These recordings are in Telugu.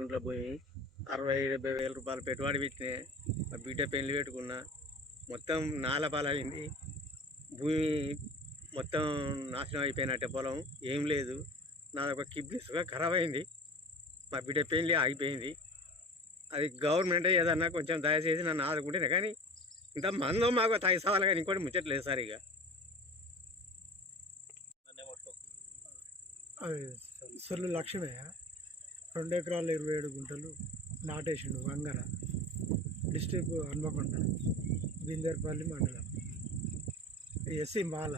గుంటల భూమి 60-70 వేల రూపాయలు పెట్టుబడి పెట్టినా, మా బిడ్డ పెళ్లి పెట్టుకున్నా, మొత్తం నాలపాలైంది. భూమి మొత్తం నాశనం అయిపోయినట్టే, పొలం ఏం లేదు. నాదొక కిడ్నీస్గా ఖరాబ్ అయింది. మా బిడ్డ పెళ్లి ఆగిపోయింది. అది గవర్నమెంట్ ఏదన్నా కొంచెం దయచేసి నన్ను ఆదుకుంటేనే, కానీ ఇంత మందో మాకు తగ్గిస్తావాలి, కానీ ఇంకోటి ముచ్చట్లేదు సార్. ఇక అది సొల్లు లక్ష్మయ్య 2 ఎకరాల 27 గుంటలు నాటేసిండు. వంగర, డిస్ట్రిక్ట్ హన్మకొండ, బిందర్పల్లి మండలం, ఎస్సీ మాల.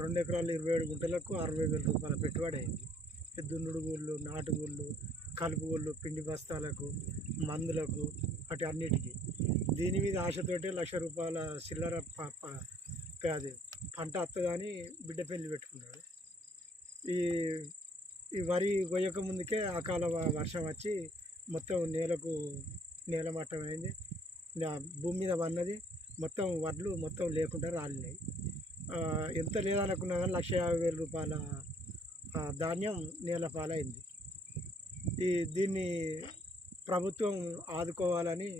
2 ఎకరాల 27 గుంటలకు 60,000 రూపాయల పెట్టుబడి అయింది. దున్నుడు గుళ్ళు, నాటుగుళ్ళు, కలుపు గుళ్ళు, పిండి బస్తాలకు, మందులకు, వాటి అన్నిటికీ. దీని మీద ఆశతోటి 1,00,000 రూపాయల చిల్లర అది పంట వస్తుందని బిడ్డ పెళ్లి పెట్టుకున్నాడు. ఈ వరి కొయ్యక ముందుకే అకాల వర్షం వచ్చి మొత్తం నేలమట్టం అయింది. భూమి మీద పన్నది. మొత్తం వడ్లు మొత్తం లేకుండా రాలినాయి. ఎంత లేదనుకున్నా కానీ 1,50,000 రూపాయల ధాన్యం నేలపాలైంది. దీన్ని ప్రభుత్వం ఆదుకోవాలని,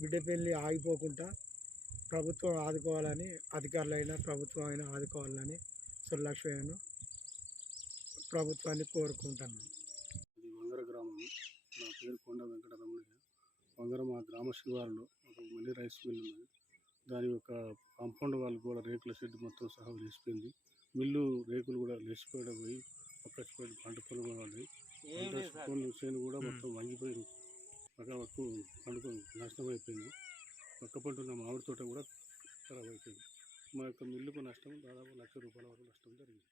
బిడ్డ పెళ్ళి ఆగిపోకుండా ప్రభుత్వం ఆదుకోవాలని, అధికారులైనా ప్రభుత్వం అయినా ఆదుకోవాలని లక్ష్మయ్యను ప్రభుత్వాన్ని కోరుకుంటాను. ఇది వంగర గ్రామం. నా పేరు కొండ వెంకటరమణయ్య. వంగర మా గ్రామ శివారులో ఒక మినీ రైస్ మిల్ ఉన్నది. దాని యొక్క కాంపౌండ్ వాళ్ళు కూడా రేకుల షెడ్ మొత్తం సహా లేచిపోయింది. మిల్లు రేకులు కూడా లేచిపోయడం పోయి పక్కచిపోయిన పంట పొలం కూడా పడ్డాయి. పంట చేను కూడా మొత్తం వంగిపోయి పక్కకు పండుగ నాశనం అయిపోయింది. పక్క పంట ఉన్న మామిడి తోట కూడా ఖరాబ్ అయిపోయింది. మా యొక్క మిల్లుకు నష్టం దాదాపు 1,00,000 రూపాయల వరకు నష్టం జరిగింది.